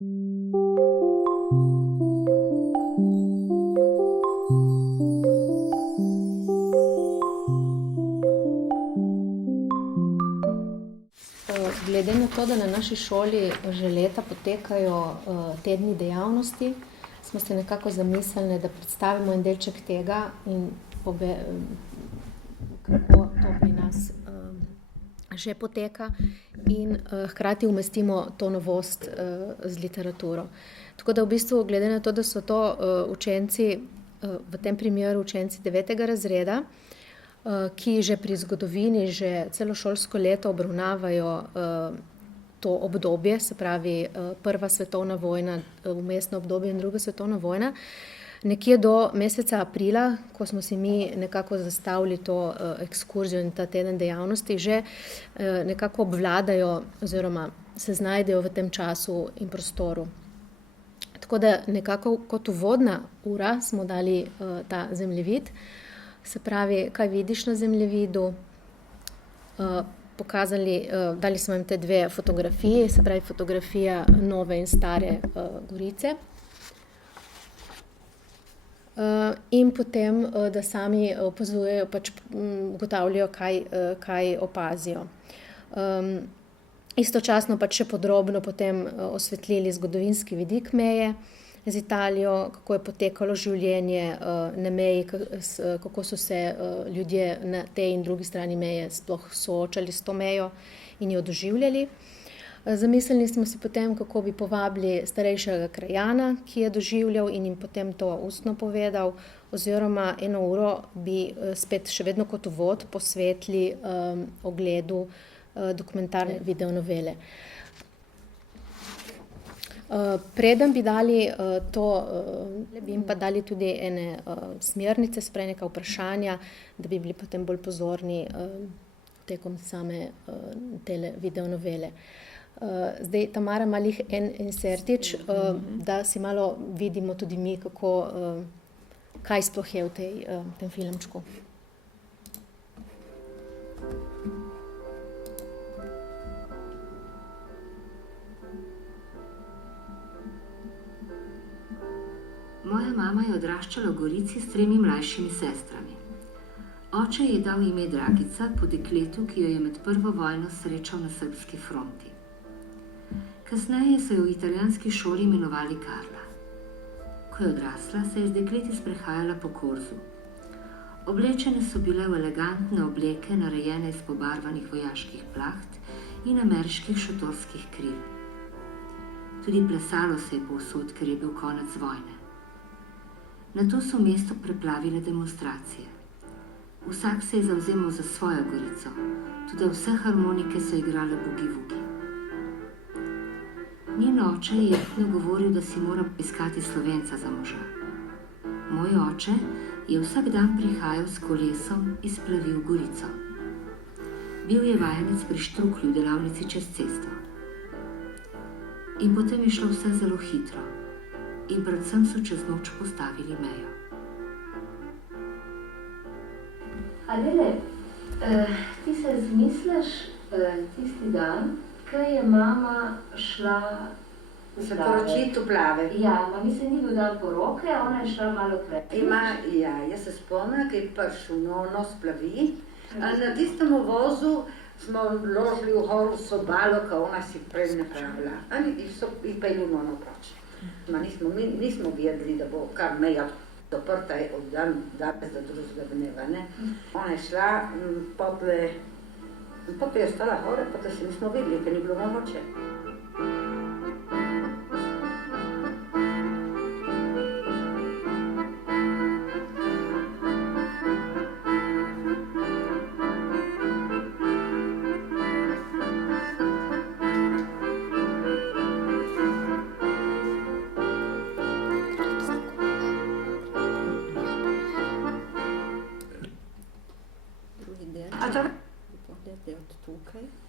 Glede na to, da na naši šoli že leta potekajo tedni dejavnosti, smo se nekako zamislili, da predstavimo en delček tega in kako to pri nas že poteka in hkrati umestimo to novost z literaturo. Tako da v bistvu, glede na to, da so to učenci, v tem primeru učenci 9. razreda, ki že pri zgodovini že celo šolsko leto obravnavajo to obdobje, se pravi Prva svetovna vojna, vmesno obdobje in Druga svetovna vojna, nekje do meseca aprila, ko smo si mi nekako zastavili to ekskurzijo in ta teden dejavnosti, že nekako obvladajo oziroma se znajdejo v tem času in prostoru. Tako da nekako kot uvodna ura smo dali ta zemljevid, se pravi, kaj vidiš na zemljevidu, dali smo jim te dve fotografiji, se pravi fotografija Nove in Stare Gorice. In potem, da sami opazujejo, pač ugotavljajo, kaj opazijo. Istočasno pač še podrobno potem osvetlili zgodovinski vidik meje z Italijo, kako je potekalo življenje na meji, kako so se ljudje na tej in drugi strani meje sploh soočali s to mejo in jo doživljali. Zamislili smo si potem, kako bi povabili starejšega krajana, ki je doživljal in jim potem to ustno povedal, oziroma 1 uro bi spet še vedno kot uvod posvetili ogledu dokumentarne videonovele. Preden bi dali to, bi jim pa dali tudi ene smernice, sprej neka vprašanja, da bi bili potem bolj pozorni tekom same tele videonovele. Zdaj, Tamara ima lih en insertič, da si malo vidimo tudi mi, kaj sploh je v tem filmčku. Moja mama je odraščala v Gorici s 3 mlajšimi sestrami. Oče ji je dal ime Dragica po dekletu, ki jo je med prvo vojno srečal na srbski fronti. Kasneje so jo v italijanski šoli imenovali Karla. Ko je odrasla, se je z dekleti sprehajala po Korzu. Oblečene so bile v elegantne obleke, narejene iz pobarvanih vojaških plaht in ameriških šotorskih kril. Tudi plesalo se je povsod, ker je bil konec vojne. Nato so mesto preplavile demonstracije. Vsak se je zavzemal za svojo Gorico, tudi vse harmonike so igrale bugi-vugi. Njen oče je vedno govoril, da si mora iskati Slovenca za moža. Moj oče je vsak dan prihajal s kolesom in splavil Gorico. Bil je vajenec pri Štruklju v delavnici čez cesto. In potem je šlo vse zelo hitro. In predvsem so čez noč postavili mejo. Adele, ti se zmisliš tisti dan, ko je mama šla za poročiti v plave. Ja, ma mislim, ni bil dan poroke, ona je šla malo prej. Ja, jaz se spomnim, ko je prišel nono splavi. Na tistem vozu smo ložili v horu sobalo, ko ona si prej napravila. In pelju nono proč. Nismo vedeli, da bo kar meja zaprta od danes do drugega dneva, ne. Ona je šla, potem je ostala hore, potem se nismo videli, ker ni bilo mogoče.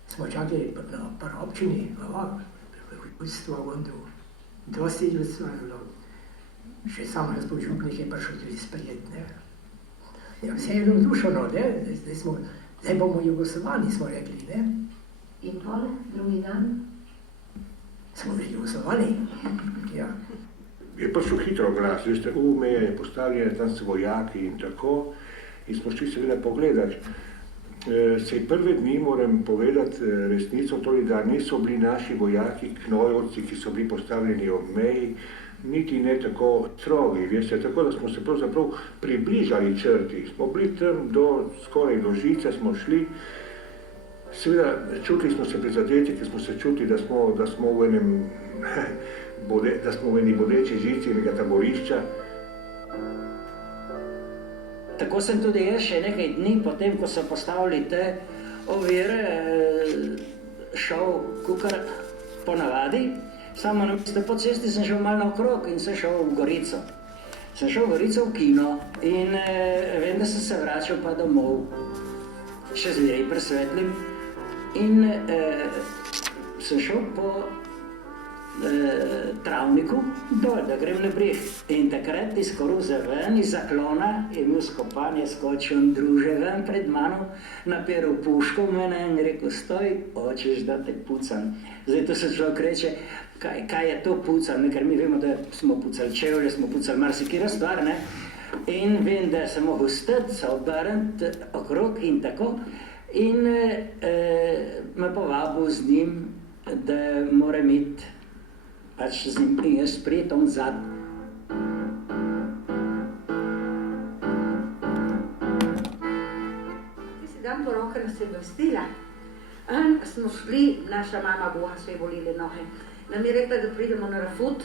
Smo čakali na občini, ljudstvo, dosti ljudstva je bilo. Še sam gospod župnik je prišel tudi sprejet, ne. Ja, vse je navdušeno, ne, zdaj bomo Jugoslovani, smo rekli, ne. In pol, drugi dan? smo bili vzovani. Ja. Je prišel hitro glas, veste, meja je postavljena, tam so vojaki in tako. In smo šli seveda pogledati. Sej prve dni moram povedati resnico, torej, da niso bili naši vojaki knojovci, ki so bili postavljeni ob meji, niti ne tako strogi, veste, tako da smo se pravzaprav približali črti. Smo bili tam skoraj do žice, smo šli. Seveda, čutili smo se prizadeti, ker smo se čutili, da smo v eni bodeči žici enega taborišča. Tako sem tudi jaz še nekaj dni potem, ko so postavili te ovire, šel kukar po navadi. Samo na po cesti sem šel malo naokrog in sem šel v Gorico. Sem šel v Gorico v kino in vem, da sem se vračal pa domov, še zmeraj presvetlim. In sem šel po travniku dol, da grem na breg. In takrat iz koruze ven, iz zaklona, je bil skopan, je skočil druže ven pred mano, naperil puško v mene in rekel, stoj, hočeš, da te pucam. Zdaj to se človek reče, kaj je to pucam, ker mi vemo, da smo pucali čevlje, smo pucali marsikira stvar, ne? In vem, da sem mogel stati, se obrniti okrog in tako. In me povabil z njim, da moram iti pač z njim in jaz prijetom zad. Tisti dan poroke nas je obvestila. Smo šli, naša mama Boha so ji bolile noge. Nam je rekla, da pridemo na Rafut,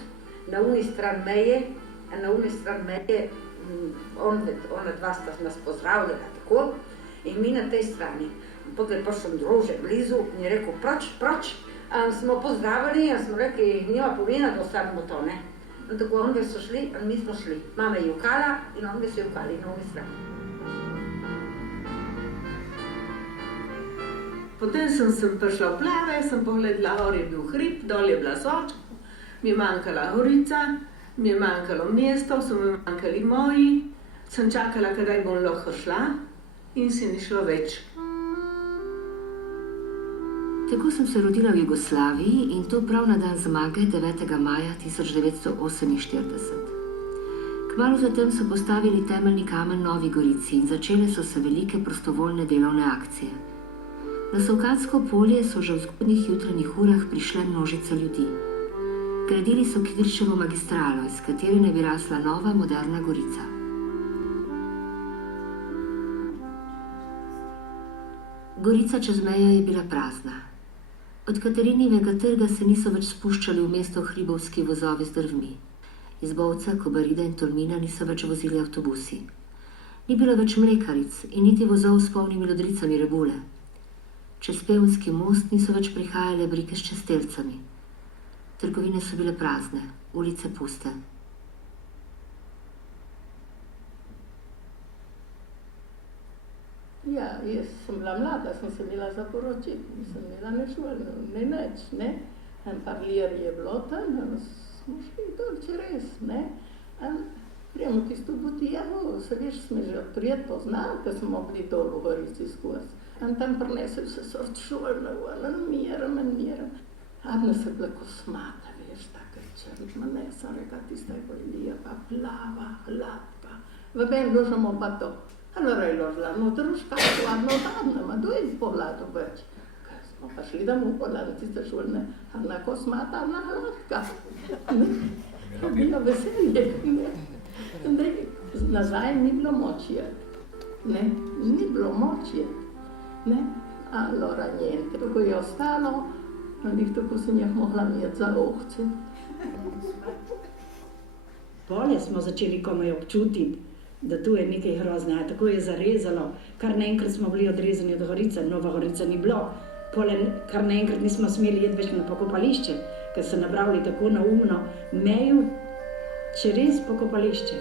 na uni stran meje, a na uni stran meje, ona dva sta nas pozdravljala tako, in mi na tej strani. Potem pa sem druže blizu in je rekel, proč. Smo pozdravili in smo rekli, nima pomena, da ostanemo to, ne. In tako onve so šli in mi smo šli. Mama je jokala in onve so jokali na uni strani. Potem sem prišla v Plave, sem pogledala, gor je bil hrib, dol je bila Soča, mi je manjkala Gorica, mi je manjkalo mesto, so mi manjkali moji, sem čakala, kdaj bom lahko šla in si ni šlo več. Tako sem se rodila v Jugoslaviji in to prav na dan zmage 9. maja 1948. Kmalu zatem so postavili temeljni kamen Novi Gorici in začele so se velike prostovoljne delovne akcije. Na Solkatsko polje so že v zgodnjih jutranjih urah prišle množice ljudi. Gradili so Kidričevo magistralo, iz katere naj bi rasla nova, moderna Gorica. Gorica čez mejo je bila prazna. Od Katarinivega trga se niso več spuščali v mesto hribovski vozovi z drvmi. Iz Bovca, Kobarida in Tolmina niso več vozili avtobusi. Ni bilo več mlekaric in niti vozov s polnimi lodricami rebule. Čez Pevnski most niso več prihajale brike s čestelcami. Trgovine so bile prazne, ulice puste. Ja, jaz sem bila mlada, sem se imela za poročiti, nisem imela nič, ne. En parlir je bilo tam, smo šli dol čez, ne. Prijemo tisto butijevo, se veš, smo že odprijet poznali, ker smo bili dol v Gorici skozi. In tam prinesel se sort šolne, miram. Adna se bila kosmata, veš, taka črna, ne, sem rekla, tista je bolj lijepa, plava, hladka. V ben ložamo pa to. Allora je ložila noter v škatlo, adna, ma dojdi pogledati več. Kaj smo pa šli domov pogledati tiste šolne, adna kosmata, adna hladka. To bilo veselje, ne. Nazaj ni bilo moči jeti, ne, ni bilo moči jeti, ne. Allora niente, tako je ostalo, njih tako sem jih mogla imeti za ovce. Polje smo začeli komaj občutiti, da tu je nekaj groznega, tako je zarezalo, kar naenkrat smo bili odrezani od Gorice, Nova Gorica ni bilo, kar naenkrat nismo smeli jeti več na pokopališče, ker so nabrali tako naumno mejo čez pokopališče.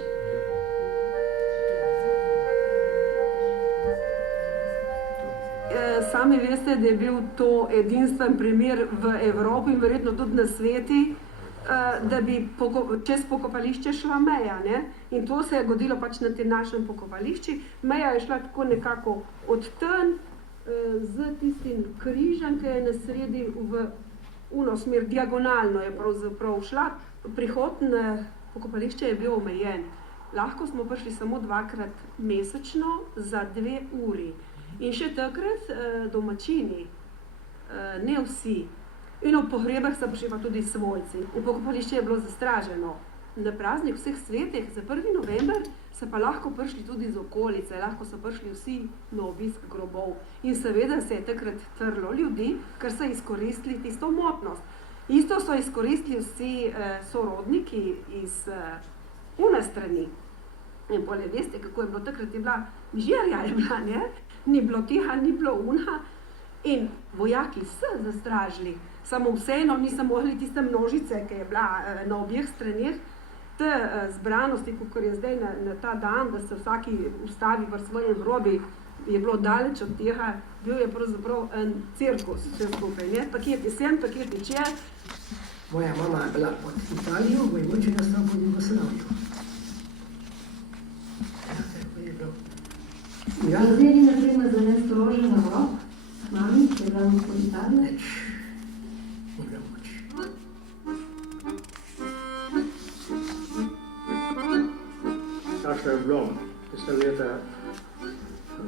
Sami veste, da je bil to edinstven primer v Evropi in verjetno tudi na sveti, da bi čez pokopališče šla meja, ne? In to se je godilo pač na tem našem pokopališči. Meja je šla tako nekako od tam z tistim križem, ki je na sredi v smer, diagonalno je pravzaprav šla. Prihod na pokopališče je bil omejen. Lahko smo prišli samo 2-krat mesečno za 2 uri. In še takrat domačini, ne vsi. In v pogrebah so prišli pa tudi svojci. V pokopališče je bilo zastraženo. Na praznik vseh svetih za 1. november so pa lahko prišli tudi z okolice, lahko so prišli vsi na obisk grobov. In seveda se je takrat trlo ljudi, ker so izkoristili tisto motnost. Isto so izkoristili vsi sorodniki iz une strani. In bolje veste, kako je bilo takrat, je bila mižerja, je bila, ne? Ni bilo tiha, ni bilo una. In vojaki so zastražili, samo vseeno niso mogli tiste množice, ki je bila na obeh straneh, te zbranosti, kot je zdaj na ta dan, da se vsaki ustavi v svojem grobi, je bilo daleč od tega, bil je pravzaprav en cirkus vse skupaj, ne? Paket je sem, paket je čer. Moja mama je bila pod Italijo, vojvočina sta pod Jugoslavijo. Ja, Zdaj ni naprimer za ne strože na rok, mami, ki je bila pod Italijo? Neč, ni bilo moč. Takšno je bilo, tiste leta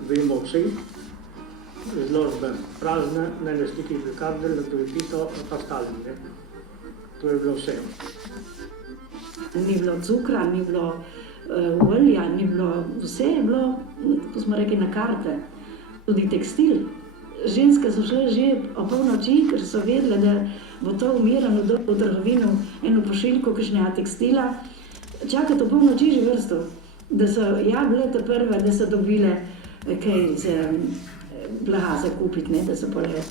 vemo vsi, izložbe prazne, ne sliki Ricardo, Tito, pa Stalin, ne. To je bilo vse. Ni bilo cukra, ni bilo olja, ni bilo, vse je bilo, ko smo rekli, na karte. Tudi tekstil. Ženske so šle že o polnoči, ker so vedele, da bo to umirano v trgovino, eno pošiljko kakšnega tekstila. Čakati o polnoči že vrsto, da so bile te prve, da so dobile kaj za blaga za kupiti, ne, da so pole